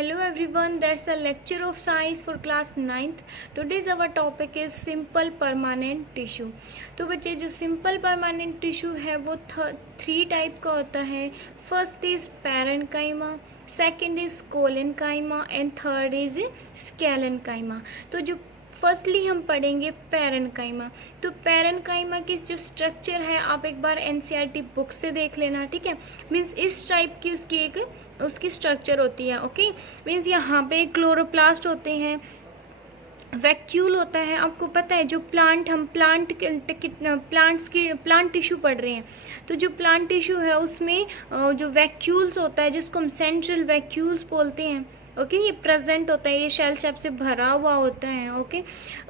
Hello everyone, that's a lecture of science for class 9th. Today's our topic is simple permanent tissue. तो बच्चे जो simple permanent tissue है वो 3 type का होता है. First is parenchyma, second is collenchyma and third is sclerenchyma. तो जो फर्स्टली हम पढ़ेंगे पैरेन्काइमा. तो पैरेन्काइमा की जो स्ट्रक्चर है आप एक बार एनसीईआरटी बुक से देख लेना, ठीक है. मीन्स इस टाइप की उसकी स्ट्रक्चर होती है. ओके, मीन्स यहाँ पे क्लोरोप्लास्ट होते हैं, वैक्यूल होता है. आपको पता है जो प्लांट टिश्यू पढ़ रहे हैं, तो जो प्लांट टिश्यू है उसमें जो वैक्यूल्स होता है जिसको हम सेंट्रल वैक्यूल्स बोलते हैं. ओके, ये प्रेजेंट होता है, ये शेल शेप से भरा हुआ होता है. ओके,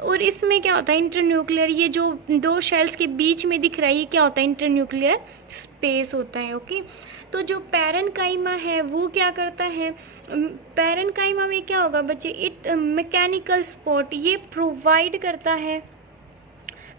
और इसमें क्या होता है इंटरन्यूक्लियर, ये जो दो शेल्स के बीच में दिख रहा है ये क्या होता है इंटरन्यूक्लियर स्पेस होता है. ओके, तो जो पैरेन्काइमा है वो क्या करता है, पैरेन्काइमा में क्या होगा बच्चे, इट मैकेनिकल सपोर्ट ये प्रोवाइड करता है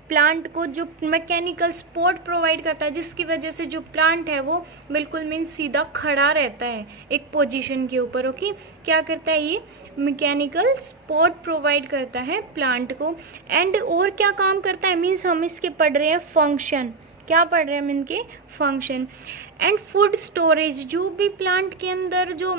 प्लांट को, जो मैकेनिकल सपोर्ट प्रोवाइड करता है जिसकी वजह से जो प्लांट है वो बिल्कुल मीन्स सीधा खड़ा रहता है एक पोजीशन के ऊपर. ओके, क्या करता है ये मैकेनिकल सपोर्ट प्रोवाइड करता है प्लांट को. एंड और क्या काम करता है, मीन्स हम इसके पढ़ रहे हैं फंक्शन. क्या पढ़ रहे हैं हम इनके फंक्शन. एंड फूड स्टोरेज, जो भी प्लांट के अंदर जो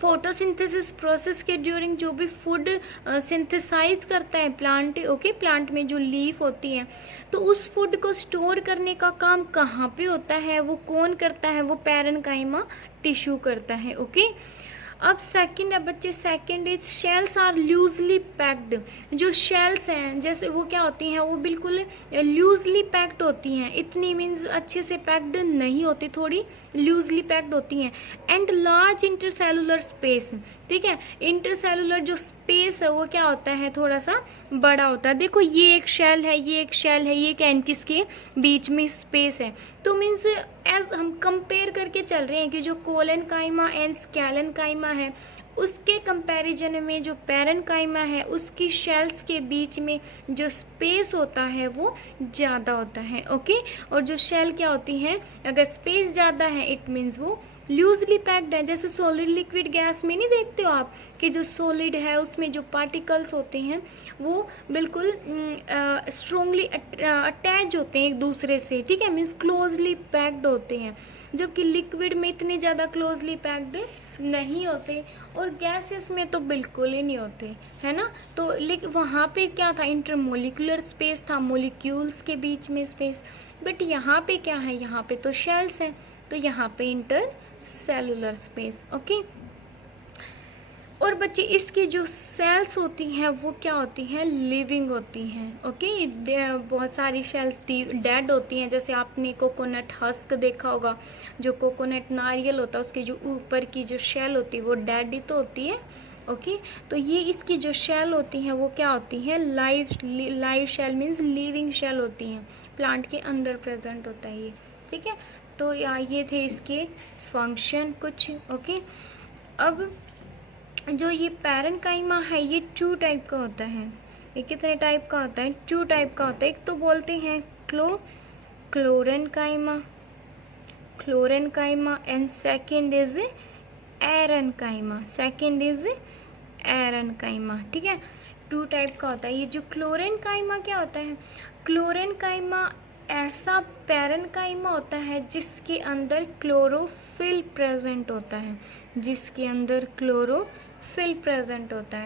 फोटोसिंथेसिस प्रोसेस के ड्यूरिंग जो भी फूड सिंथेसाइज करता है प्लांट. ओके, प्लांट में जो लीफ होती है तो उस फूड को स्टोर करने का काम कहाँ पे होता है, वो कौन करता है, वो पैरेन्काइमा टिश्यू करता है. ओके, अब सेकंड है बच्चे, second is cells are loosely packed. जो शेल्स हैं जैसे वो क्या होती हैं, वो बिल्कुल लूजली पैक्ड होती हैं. इतनी मीन्स अच्छे से पैक्ड नहीं होती, थोड़ी लूजली पैक्ड होती हैं. एंड लार्ज इंटरसेलुलर स्पेस, ठीक है, इंटरसेलुलर जो स्पेस है वो क्या होता है थोड़ा सा बड़ा होता है. देखो ये एक शेल है, ये एक शेल है, ये कैनकिस के बीच में स्पेस है. तो मीन्स एज हम कंपेयर करके चल रहे हैं कि जो कोलेनकाइमा एंड स्केलेनकाइमा है उसके कंपैरिजन में जो पैरेन्काइमा है उसकी शेल्स के बीच में जो स्पेस होता है वो ज़्यादा होता है. ओके, और जो शेल क्या होती है, अगर स्पेस ज़्यादा है इट मीन्स वो लूजली पैक्ड है. जैसे सॉलिड लिक्विड गैस में नहीं देखते हो आप कि जो सॉलिड है उसमें जो पार्टिकल्स होते हैं वो बिल्कुल स्ट्रोंगली अटैच होते हैं एक दूसरे से, ठीक है, मीन्स क्लोजली पैक्ड होते हैं. जबकि लिक्विड में इतने ज़्यादा क्लोजली पैक्ड नहीं होते और गैसेस में तो बिल्कुल ही नहीं होते, है ना. तो वहाँ पे क्या था, इंटरमोलिकुलर स्पेस था, मोलिक्यूल्स के बीच में स्पेस. बट यहाँ पे क्या है, यहाँ पे तो शेल्स है तो यहाँ पे इंटर सेलुलर स्पेस. ओके, और बच्चे इसकी जो सेल्स होती हैं वो क्या होती हैं, लिविंग होती हैं. ओके, बहुत सारी सेल्स डेड होती हैं. जैसे आपने कोकोनट हस्क देखा होगा, जो कोकोनट नारियल होता है उसकी जो ऊपर की जो शेल होती है वो डेड ही तो होती है. ओके, तो ये इसकी जो शेल होती हैं वो क्या होती हैं, live cell means living cell होती हैं, प्लांट के अंदर प्रेजेंट होता है ये, ठीक है. तो ये थे इसके फंक्शन कुछ. ओके, अब जो ये पैरेन्काइमा है ये 2 टाइप का होता है. ये कितने टाइप का होता है, 2 टाइप का होता है. एक तो बोलते हैं क्लोरेन्काइमा एंड सेकंड इज एरेन्काइमा, ठीक है. 2 टाइप का होता है. ये जो क्लोरेन्काइमा क्या होता है, क्लोरेन्काइमा ऐसा पैरेन्काइमा होता है जिसके अंदर क्लोरोफिल प्रेजेंट होता है,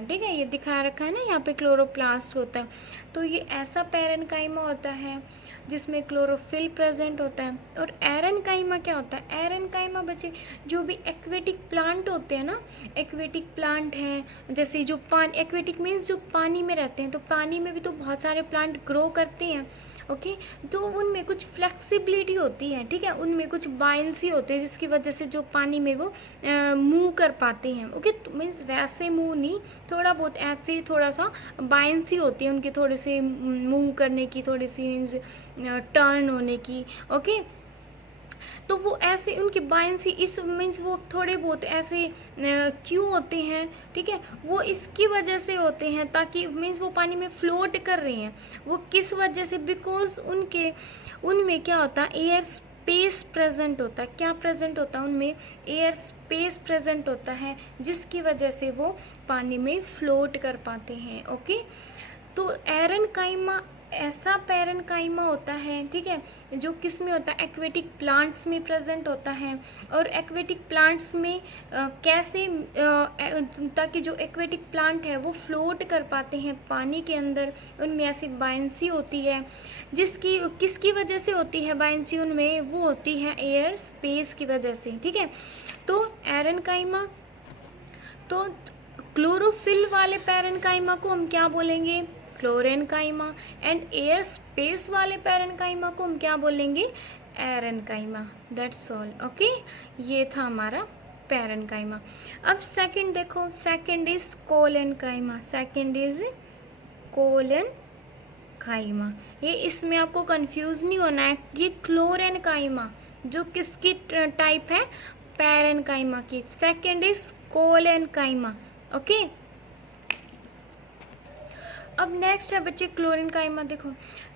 ठीक है. ये दिखा रखा है ना यहाँ पे क्लोरोप्लास्ट होता है. तो ये ऐसा पैरेन्काइमा होता है जिसमें क्लोरोफिल प्रेजेंट होता है. और एरेन्काइमा क्या होता है, एरेन्काइमा बच्चे जो भी एक्वेटिक प्लांट होते हैं ना, एक्वेटिक प्लांट हैं जैसे जो एक्वेटिक मीन्स जो पानी में रहते हैं, तो पानी में भी तो बहुत सारे प्लांट ग्रो करते हैं. ओके, तो उनमें कुछ फ्लेक्सिबिलिटी होती है, ठीक है, उनमें कुछ बायंसी होती है जिसकी वजह से जो पानी में वो मूव कर पाते हैं. ओके, तो मीन्स वैसे मूव नहीं, थोड़ा बहुत ऐसे थोड़ा सा बायंसी होती है उनकी, थोड़ी सी मूव करने की, थोड़ी सी मीन्स टर्न होने की. ओके, तो वो ऐसे उनकी बायंसी इस मीन्स वो थोड़े बहुत ऐसे क्यों होते हैं, ठीक है, वो इसकी वजह से होते हैं ताकि मीन्स वो पानी में फ्लोट कर रही हैं. वो किस वजह से, बिकॉज उनमें क्या होता है, एयर स्पेस प्रेजेंट होता है। क्या प्रेजेंट होता है उनमें? एयर स्पेस प्रेजेंट होता है, जिसकी वजह से वो पानी में फ्लोट कर पाते हैं। ओके, तो एरनकाइमा ऐसा पैरेनकाइमा होता है, ठीक है, जो किस में होता है? एक्वेटिक प्लांट्स में प्रेजेंट होता है। और एक्वेटिक प्लांट्स में कैसे ताकि जो एक्वेटिक प्लांट है वो फ्लोट कर पाते हैं पानी के अंदर, उनमें ऐसी बायंसी होती है, जिसकी किसकी वजह से होती है बायंसी उनमें? वो होती है एयर स्पेस की वजह से, ठीक है। तो एरनकाइमा, तो क्लोरोफिल वाले पैरेनकाइमा को हम क्या बोलेंगे? क्लोरेनकाइमा। एंड एयर स्पेस वाले पैरेनकाइमा को हम क्या बोलेंगे? एरनकाइमा। That's all. ओके, ये था हमारा पैरेनकाइमा। अब सेकंड देखो, second is collenchyma. Second is collenchyma. ये इसमें आपको कंफ्यूज नहीं होना है। ये क्लोरेनकाइमा जो किसकी टाइप है? पैरेनकाइमा की। Second is collenchyma. ओके, अब नेक्स्ट है बच्चे क्लोरेनकाइमा। देखो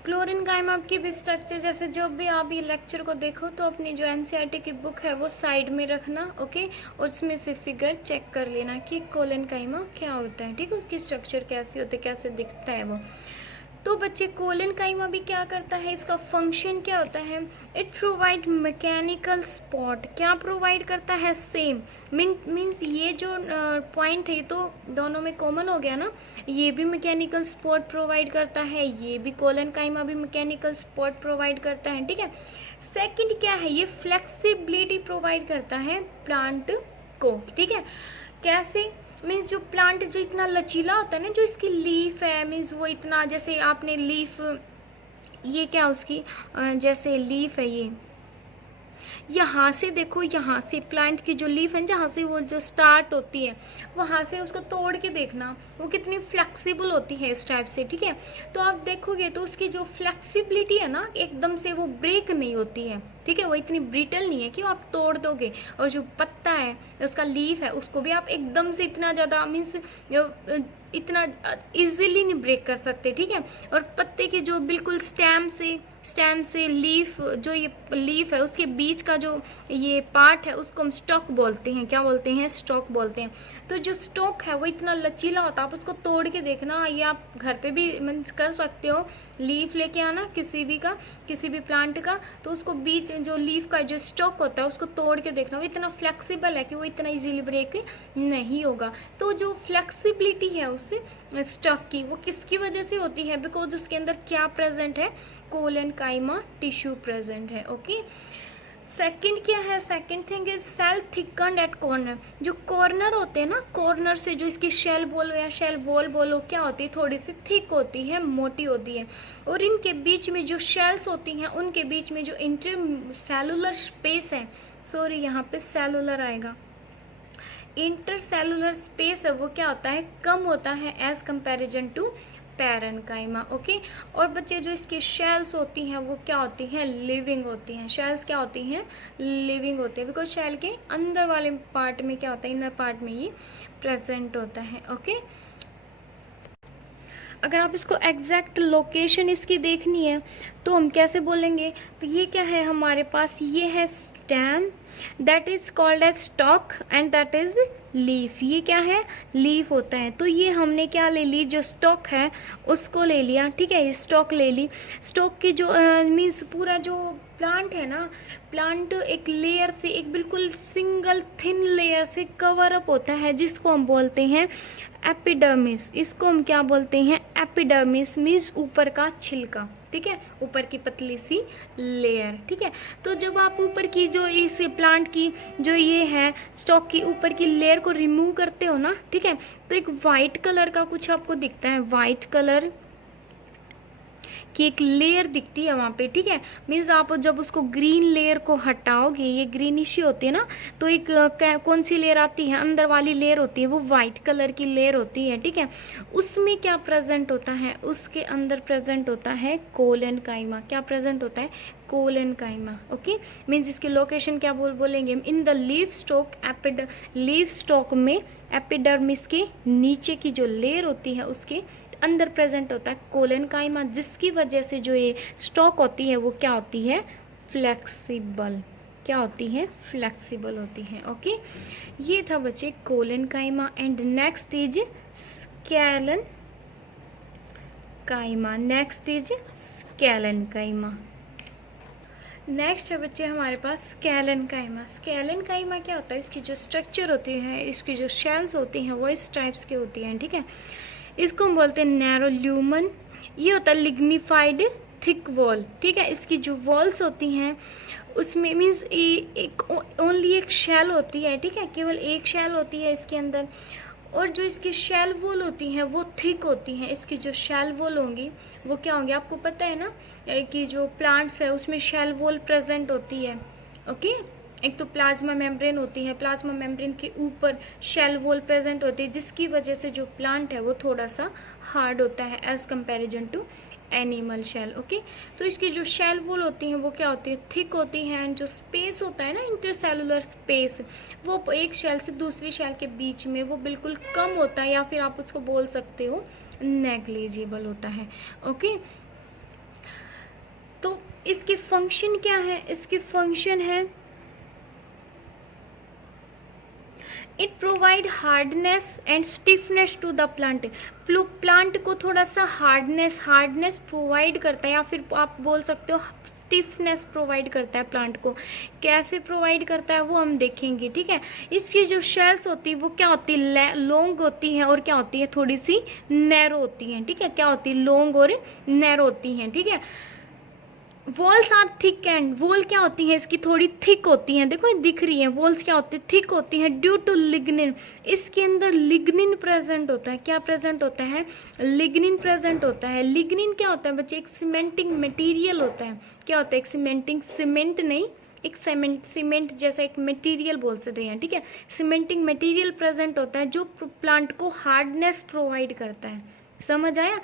क्लोरेनकाइमा की भी स्ट्रक्चर, जैसे जब भी आप ये लेक्चर को देखो तो अपनी जो एनसीईआरटी की बुक है वो साइड में रखना। ओके, और उसमें से फिगर चेक कर लेना कि कोलेनकाइमा क्या होता है, ठीक है, उसकी स्ट्रक्चर कैसी होती है, कैसे दिखता है वो। तो बच्चे कोलेनकाइमा भी क्या करता है, इसका फंक्शन क्या होता है? It provide mechanical support. क्या प्रोवाइड करता है? सेम मीन्स ये जो पॉइंट है तो दोनों में कॉमन हो गया ना, ये भी मैकेनिकल सपोर्ट प्रोवाइड करता है, ये भी कोलेनकाइमा भी मैकेनिकल सपोर्ट प्रोवाइड करता है, ठीक है। सेकंड क्या है? ये फ्लेक्सिबिलिटी प्रोवाइड करता है प्लांट को, ठीक है। कैसे? मीन्स जो प्लांट जो इतना लचीला होता है ना, जो इसकी लीफ है, मीन्स वो इतना, जैसे आपने लीफ, ये क्या उसकी जैसे लीफ है, ये यहाँ से देखो, यहाँ से प्लांट की जो लीफ है, जहाँ से वो जो स्टार्ट होती है वहाँ से उसको तोड़ के देखना वो कितनी फ्लेक्सिबल होती है इस टाइप से, ठीक है। तो आप देखोगे तो उसकी जो फ्लेक्सिबिलिटी है ना, एकदम से वो ब्रेक नहीं होती है, ठीक है, वो इतनी ब्रिटल नहीं है कि वो आप तोड़ दोगे। और जो पत्ता है, उसका लीफ है, उसको भी आप एकदम से इतना ज़्यादा मीन्स इतना इजीली नहीं ब्रेक कर सकते, ठीक है। और पत्ते की जो बिल्कुल स्टेम से लीफ, जो ये लीफ है उसके बीच का जो ये पार्ट है उसको हम स्टॉक बोलते हैं। क्या बोलते हैं? स्टॉक बोलते हैं। तो जो स्टॉक है वो इतना लचीला होता है, आप उसको तोड़ के देखना, ये आप घर पे भी मीन्स कर सकते हो। लीफ लेके आना किसी भी प्लांट का, तो उसको बीच जो लीफ का जो स्टॉक होता है उसको तोड़ के देखना, वो इतना फ्लेक्सिबल है कि वो इतना इजीली ब्रेक नहीं होगा। तो जो फ्लेक्सिबिलिटी है उस स्टॉक की, वो किसकी वजह से होती है? बिकॉज उसके अंदर क्या प्रेजेंट है? कोलेनकाइमा टिश्यू प्रेजेंट है। ओके, सेकंड क्या है? Second thing is cell thickened at corner. जो कॉर्नर होते हैं ना, कॉर्नर से जो इसकी शेल बोलो या शेल वॉल बोलो, क्या होती है? थोड़ी सी थिक होती है, मोटी होती है। और इनके बीच में जो शेल्स होती हैं उनके बीच में जो इंटर सेलुलर स्पेस है, सॉरी यहाँ पे सेलुलर आएगा, इंटरसेलुलर स्पेस है, वो क्या होता है? कम होता है as comparison to parenchyma. Okay, और बच्चे जो इसकी शेल्स होती हैं वो क्या होती हैं? लिविंग होती हैं। शेल्स क्या होती हैं? लिविंग होती है, बिकॉज शेल के अंदर वाले पार्ट में क्या होता है? इनर पार्ट में ये प्रेजेंट होता है। ओके, अगर आप इसको एग्जैक्ट लोकेशन इसकी देखनी है तो हम कैसे बोलेंगे? तो ये क्या है हमारे पास? ये है stem, that is called as stalk, and that is leaf. ये क्या है? लीफ होता है। तो ये हमने क्या ले ली? जो स्टॉक है उसको ले लिया, ठीक है, ये स्टॉक ले ली। स्टॉक की जो मीन्स पूरा जो प्लांट है ना, प्लांट एक लेयर से, एक बिल्कुल सिंगल थिन लेयर से कवर अप होता है, जिसको हम बोलते हैं एपिडर्मिस। इसको हम क्या बोलते हैं? एपिडर्मिस मीन्स ऊपर का छिलका, ठीक है, ऊपर की पतली सी लेयर, ठीक है। तो जब आप ऊपर की जो इस प्लांट की जो ये है स्टॉक की ऊपर की लेयर को रिमूव करते हो ना, ठीक है, तो एक वाइट कलर का कुछ आपको दिखता है, वाइट कलर की एक लेयर दिखती है वहाँ पे, ठीक है। मीन्स आप जब उसको ग्रीन लेयर को हटाओगे, ये ग्रीनिश ही होती है ना, तो एक कौन सी लेयर आती है? अंदर वाली लेयर होती है, वो वाइट कलर की लेयर होती है, ठीक है। उसमें क्या प्रेजेंट होता है? उसके अंदर प्रेजेंट होता है कोलेनकाइमा। क्या प्रेजेंट होता है? कोलेनकाइमा। ओके, मीन्स इसकी लोकेशन क्या बोलेंगे? In the leaf stock, leaf stock में एपिडर्मिस के नीचे की जो लेयर होती है उसके अंदर प्रेजेंट होता है कोलेनकाइमा, जिसकी वजह से जो ये स्टॉक होती है वो क्या होती है? फ्लेक्सिबल, क्या होती है, फ्लेक्सिबल होती है। ओके, ये था बच्चे collenchyma. And next is sclerenchyma, next is sclerenchyma. Next है बच्चे हमारे पास स्कैलन काइमा। स्कैलन काइमा क्या होता है, इसकी जो स्ट्रक्चर होती है, इसकी जो शेल्स होती हैं वो इस टाइप्स की होती हैं, ठीक है। इसको हम बोलते हैं नैरो ल्यूमन। ये होता है लिग्निफाइड थिक वॉल, ठीक है। इसकी जो वॉल्स होती हैं उसमें मीन्स एक ओनली एक शेल होती है, ठीक है, केवल एक शेल होती है इसके अंदर। और जो इसकी शेल वॉल होती हैं वो थिक होती हैं। इसकी जो शेल वॉल होंगी वो क्या होंगी, आपको पता है ना कि जो प्लांट्स है उसमें शेल वॉल प्रेजेंट होती है। ओके, एक तो प्लाज्मा मेम्ब्रेन होती है, प्लाज्मा मेम्ब्रेन के ऊपर शेल वॉल प्रेजेंट होती है, जिसकी वजह से जो प्लांट है वो थोड़ा सा हार्ड होता है as comparison to animal cell. Okay, तो इसकी जो शेल वॉल होती हैं वो क्या होती है, थिक होती हैं। एंड जो स्पेस होता है ना, इंटरसेलुलर स्पेस, वो एक शेल से दूसरी शेल के बीच में वो बिल्कुल कम होता है, या फिर आप उसको बोल सकते हो नेग्लिजिबल होता है। ओके, तो इसके फंक्शन क्या है, इसके फंक्शन है it provide hardness and stiffness to the plant. Plant को थोड़ा सा हार्डनेस प्रोवाइड करता है, या फिर आप बोल सकते हो स्टिफनेस प्रोवाइड करता है प्लांट को। कैसे प्रोवाइड करता है वो हम देखेंगे, ठीक है। इसकी जो शेल्स होती है वो क्या होती है, लॉन्ग होती है, और क्या होती है, थोड़ी सी नैरो होती है, ठीक है। क्या होती है, लॉन्ग और नैरो होती हैं, ठीक है। Walls are thick and, wall क्या होती है इसकी थोड़ी थिक होती हैं, देखो ये दिख रही है, वॉल्स क्या होती है, थिक होती हैं ड्यू टू लिग्निन। इसके अंदर लिग्निन प्रेजेंट होता है। क्या प्रेजेंट होता है, लिग्निन प्रेजेंट होता है। लिग्निन क्या होता है बच्चे, एक सीमेंटिंग मटेरियल होता है। क्या होता है, एक सीमेंटिंग, सीमेंट नहीं, एक सीमेंट जैसा एक मटेरियल बोल सकते हैं, ठीक है। सीमेंटिंग मटेरियल प्रेजेंट होता है जो प्लांट को हार्डनेस प्रोवाइड करता है। समझ आया,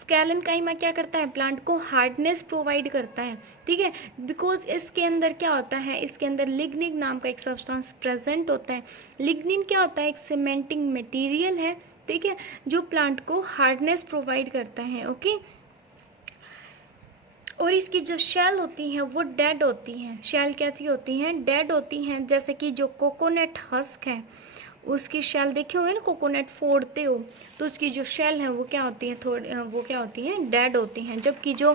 स्कैलन काइमा क्या करता है, प्लांट को हार्डनेस प्रोवाइड करता है, ठीक है। बिकॉज इसके अंदर क्या होता है, इसके अंदर लिग्निन नाम का एक सब्सटेंस प्रेजेंट होता है। लिग्निन क्या होता है, एक सीमेंटिंग मटेरियल है, ठीक है, जो प्लांट को हार्डनेस प्रोवाइड करता है। ओके, और इसकी जो शेल होती हैं वो डेड होती हैं। शेल कैसी होती हैं, डेड होती हैं। जैसे कि जो कोकोनट हस्क है उसकी शेल देखे होंगे ना, कोकोनट फोड़ते हो तो उसकी जो शेल है वो क्या होती है, थोड़ी वो क्या होती है, डेड होती हैं। जबकि जो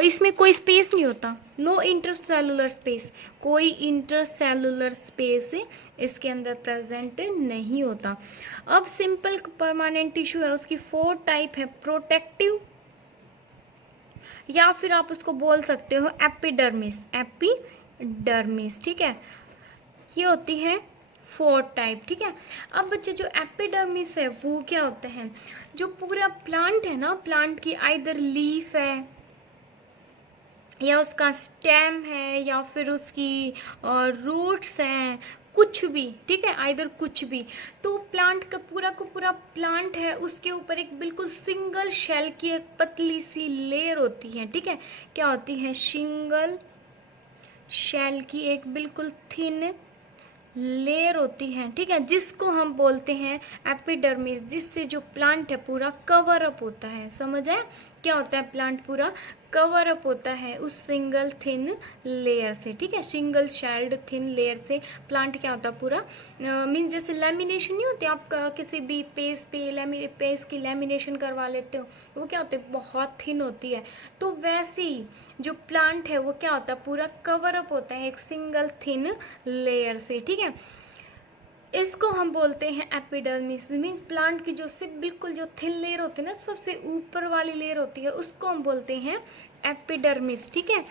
इसमें कोई स्पेस नहीं होता, नो इंटरसेलुलर स्पेस, कोई इंटरसेलुलर स्पेस इसके अंदर प्रेजेंट नहीं होता। अब सिंपल परमानेंट टिश्यू है, उसकी 4 टाइप है, प्रोटेक्टिव, या फिर आप उसको बोल सकते हो एपिडर्मिस, एपिडर्मिस, ठीक है। ये होती है 4 टाइप, ठीक है। अब बच्चे जो एपिडर्मिस है वो क्या होता है, जो पूरा प्लांट है ना, प्लांट की आइदर लीफ है या उसका स्टेम है या फिर उसकी रूट्स हैं, कुछ भी, ठीक है, आइदर कुछ भी। तो प्लांट का पूरा प्लांट है, उसके ऊपर एक बिल्कुल सिंगल शेल की एक पतली सी लेयर होती है, ठीक है। क्या होती है, सिंगल शेल की एक बिल्कुल थिन लेयर होती है, ठीक है, जिसको हम बोलते हैं एपिडर्मिस, जिससे जो प्लांट है पूरा कवर अप होता है। समझ आए, क्या होता है, प्लांट पूरा कवर अप होता है उस सिंगल थिन लेयर से, ठीक है। सिंगल शेल्ड थिन लेयर से प्लांट क्या होता है पूरा, मीन्स जैसे लैमिनेशन नहीं होती, आप किसी भी पेज पे पेज की लैमिनेशन करवा लेते हो, वो क्या होता है, बहुत थिन होती है। तो वैसे ही जो प्लांट है वो क्या होता है, पूरा कवर अप होता है एक सिंगल थिन लेयर से, ठीक है। इसको हम बोलते हैं एपिडर्मिस। मीन्स प्लांट की जो सिर्फ बिल्कुल जो थिन लेयर होती है ना, सबसे ऊपर वाली लेयर होती है, उसको हम बोलते हैं एपिडर्मिस, ठीक है।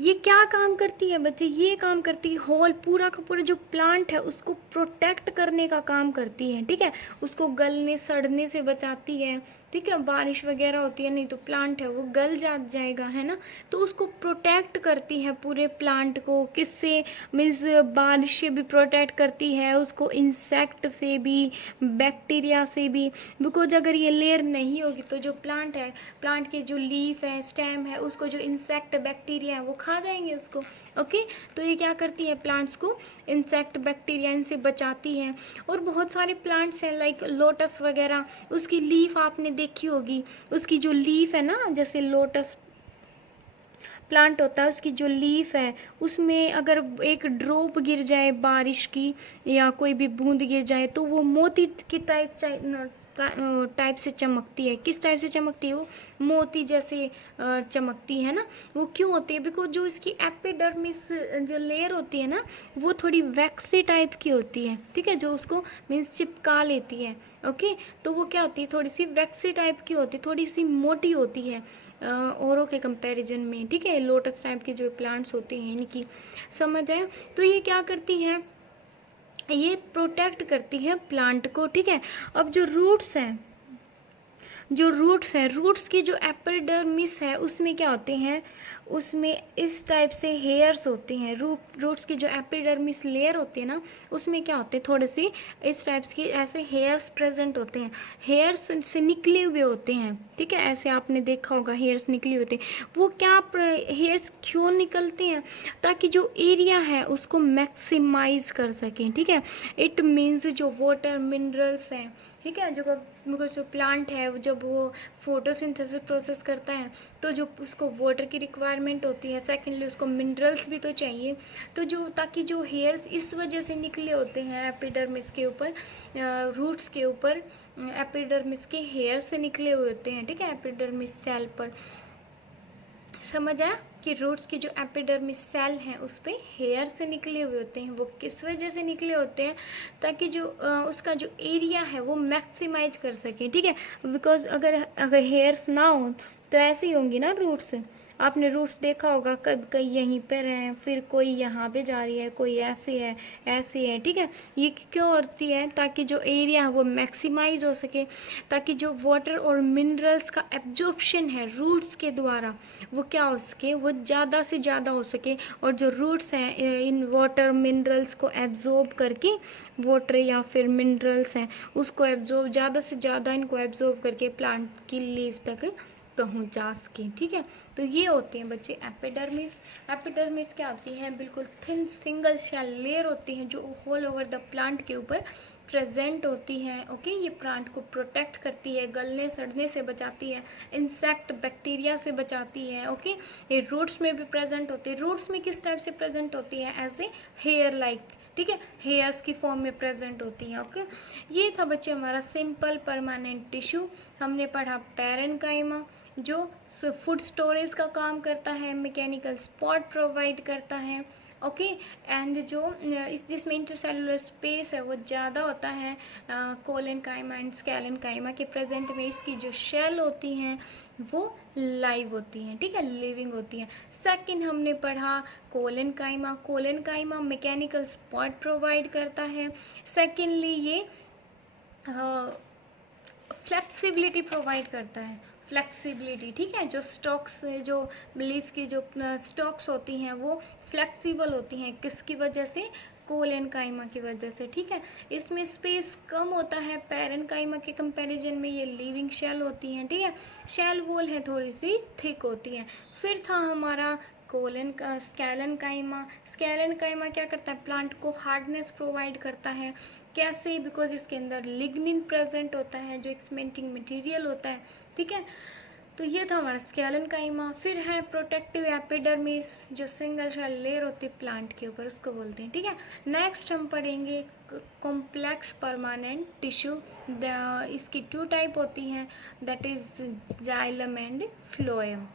ये क्या काम करती है बच्चे, ये काम करती है होल पूरा का पूरा जो प्लांट है उसको प्रोटेक्ट करने का काम करती है, ठीक है। उसको गलने सड़ने से बचाती है, ठीक है। बारिश वगैरह होती है, नहीं तो प्लांट है वो गल जाएगा, है ना। तो उसको प्रोटेक्ट करती है पूरे प्लांट को, किससे, मीन्स बारिश से भी प्रोटेक्ट करती है उसको, इंसेक्ट से भी, बैक्टीरिया से भी। बिकॉज अगर ये लेयर नहीं होगी तो जो प्लांट है, प्लांट के जो लीफ है, स्टेम है, उसको जो इंसेक्ट बैक्टीरिया है वो खा जाएंगे उसको। ओके, तो ये क्या करती है, प्लांट्स को इंसेक्ट बैक्टीरिया इनसे बचाती है। और बहुत सारे प्लांट्स हैं लाइक लोटस वगैरह, उसकी लीफ आपने देखी होगी, उसकी जो लीफ है ना, जैसे लोटस प्लांट होता है उसकी जो लीफ है उसमें अगर एक ड्रॉप गिर जाए बारिश की या कोई भी बूंद गिर जाए तो वो मोती की टाइप से चमकती है। किस टाइप से चमकती है वो? मोती जैसे चमकती है ना। वो क्यों होती है? बिकॉज जो इसकी एपिडर्मिस जो लेयर होती है ना वो थोड़ी वैक्सी टाइप की होती है, ठीक है, जो उसको मीन्स चिपका लेती है। ओके, तो वो क्या होती है? थोड़ी सी वैक्सी टाइप की होती है, थोड़ी सी मोटी होती है औरों के कंपैरिजन में, ठीक है। लोटस टाइप के जो प्लांट्स होते हैं इनकी, समझ आए? तो ये क्या करती है? ये प्रोटेक्ट करती है प्लांट को, ठीक है। अब जो रूट्स हैं, रूट्स की जो एपिडर्मिस है उसमें क्या होते हैं? उसमें इस टाइप से हेयर्स होते हैं। रूट्स की जो एपिडर्मिस लेयर होती है ना उसमें क्या होते हैं? थोड़े से इस टाइप्स की ऐसे हेयर्स प्रेजेंट होते हैं। हेयर्स से निकले हुए होते हैं, ठीक है, ऐसे आपने देखा होगा हेयर्स निकले होते हैं। वो क्या हेयर्स क्यों निकलते हैं? ताकि जो एरिया है उसको मैक्सिमाइज कर सकें, ठीक है। इट मीन्स जो वाटर मिनरल्स हैं, ठीक है, जो प्लांट है जब वो फोटोसिंथेसिस प्रोसेस करता है तो जो उसको वाटर की रिक्वायरमेंट होती है, सेकेंडली उसको मिनरल्स भी तो चाहिए। तो जो ताकि जो हेयर्स इस वजह से निकले होते हैं एपिडर्मिस के ऊपर, रूट्स के ऊपर, एपिडर्मिस के हेयर से निकले हुए होते हैं, ठीक है, एपिडर्मिस सेल पर। समझ आया कि रूट्स की जो एपिडर्मिस सेल हैं उस पे हेयर से निकले हुए होते हैं। वो किस वजह से निकले होते हैं? ताकि जो उसका जो एरिया है वो मैक्सिमाइज कर सके, ठीक है। बिकॉज अगर हेयर्स ना हो तो ऐसे ही होंगी ना रूट्स। आपने रूट्स देखा होगा, कब कहीं यहीं पर है, फिर कोई यहाँ पे जा रही है, कोई ऐसे है, ठीक है। ये क्यों होती है? ताकि जो एरिया है वो मैक्सिमाइज हो सके, ताकि जो वाटर और मिनरल्स का एब्जॉर्प्शन है रूट्स के द्वारा वो क्या हो सके? वो ज़्यादा से ज़्यादा हो सके। और जो रूट्स हैं इन वाटर मिनरल्स को एब्जॉर्ब करके, वाटर या फिर मिनरल्स हैं उसको एब्जॉर्ब, ज़्यादा से ज़्यादा इनको एब्जॉर्ब करके प्लांट की लीफ तक पहुंचा सके, ठीक है। तो ये होते हैं बच्चे एपिडर्मिस। एपिडर्मिस क्या होती है? बिल्कुल थिन सिंगल शेल लेयर होती है जो होल ओवर द प्लांट के ऊपर प्रेजेंट होती है। ओके, ये प्लांट को प्रोटेक्ट करती है, गलने सड़ने से बचाती है, इंसेक्ट बैक्टीरिया से बचाती है। ओके, ये रूट्स में भी प्रेजेंट होती है। रूट्स में किस टाइप से प्रेजेंट होती है? एज ए हेयर लाइक, ठीक है, हेयर्स की फॉर्म में प्रेजेंट होती है। ओके, ये था बच्चे हमारा सिंपल परमानेंट टिश्यू। हमने पढ़ा पैरेन्काइमा जो फूड स्टोरेज का काम करता है, मैकेनिकल सपोर्ट प्रोवाइड करता है। ओके, एंड जो जिसमें इंटरसेलुलर स्पेस है वो ज़्यादा होता है कोलेनकाइमा एंड स्केलेनकाइमा के प्रेजेंट में। इसकी जो शेल होती हैं वो लाइव होती हैं, ठीक है, लिविंग होती हैं। सेकंड हमने पढ़ा कोलेनकाइमा मैकेनिकल सपोर्ट प्रोवाइड करता है। सेकेंडली ये फ्लेक्सिबिलिटी प्रोवाइड करता है, फ्लेक्सिबिलिटी, ठीक है। जो स्टॉक्स, जो लीफ की जो स्टॉक्स होती हैं वो फ्लेक्सिबल होती हैं, किसकी वजह से? कोलेनकाइमा की वजह से, ठीक है। इसमें स्पेस कम होता है पैरेन्काइमा के कंपैरिजन में। ये लिविंग शेल होती हैं, ठीक है, शेल वॉल है थोड़ी सी थिक होती है। फिर था हमारा स्केलेनकाइमा। स्केलेनकाइमा क्या करता है? प्लांट को हार्डनेस प्रोवाइड करता है। कैसे? बिकॉज इसके अंदर लिग्निन प्रेजेंट होता है जो एक सीमेंटिंग मटेरियल होता है, ठीक है। तो ये था हमारा स्केलेनकाइमा। फिर है प्रोटेक्टिव एपिडर्मिस जो सिंगल शेल लेयर होती है प्लांट के ऊपर, उसको बोलते हैं, ठीक है। नेक्स्ट हम पढ़ेंगे कॉम्प्लेक्स परमानेंट टिश्यू। इसकी 2 टाइप होती हैं, that is xylem and phloem.